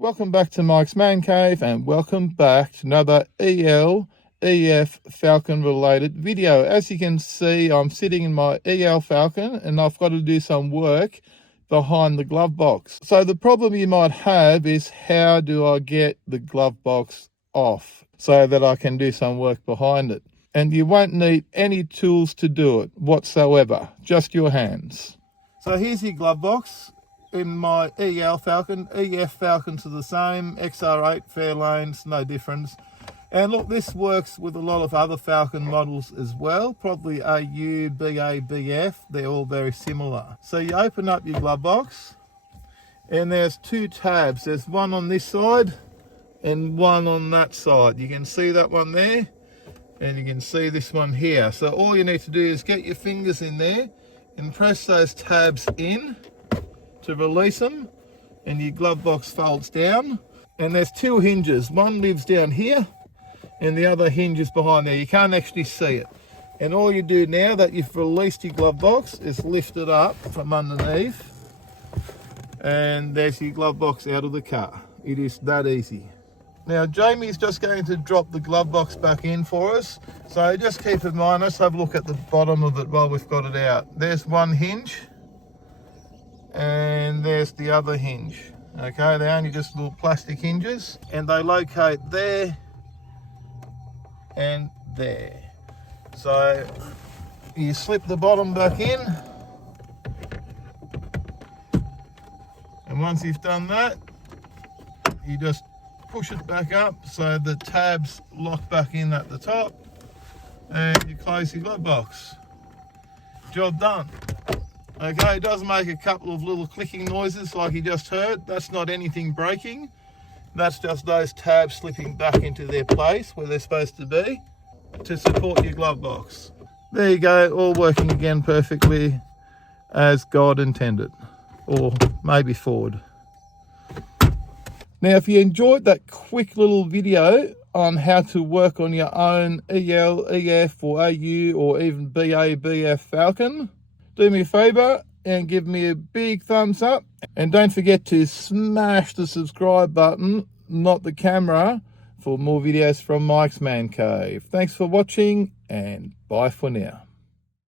Welcome back to Mike's Man Cave, and welcome back to another EF Falcon related video. As you can see, I'm sitting in my EL Falcon and I've got to do some work behind the glove box. So the problem you might have is, how do I get the glove box off so that I can do some work behind it? And you won't need any tools to do it whatsoever, just your hands. So here's your glove box. In my EL Falcon, EF Falcons are the same, XR8, fair lanes, no difference. And look, this works with a lot of other Falcon models as well, probably AU, BA, BF, they're all very similar. So you open up your glove box, and there's two tabs. There's one on this side and one on that side. You can see that one there, and you can see this one here. So all you need to do is get your fingers in there and press those tabs in to release them, and your glove box folds down. And there's two hinges, one lives down here and the other hinge is behind there. You can't actually see it. And all you do now that you've released your glove box is lift it up from underneath, and there's your glove box out of the car. It is that easy. Now Jamie's just going to drop the glove box back in for us, so just keep in mind, let's have a look at the bottom of it while we've got it out. There's one hinge and there's the other hinge. Okay, they're only just little plastic hinges, and they locate there and there. So you slip the bottom back in, and once you've done that, you just push it back up so the tabs lock back in at the top, and you close your glove box. Job done. Okay, it does make a couple of little clicking noises like you just heard. That's not anything breaking. That's just those tabs slipping back into their place where they're supposed to be to support your glove box. There you go, all working again perfectly as God intended, or maybe Ford. Now, if you enjoyed that quick little video on how to work on your own EL, EF or AU or even BA, BF Falcon, do me a favor and give me a big thumbs up, and don't forget to smash the subscribe button, not the camera, for more videos from Mike's Man Cave. Thanks for watching, and bye for now.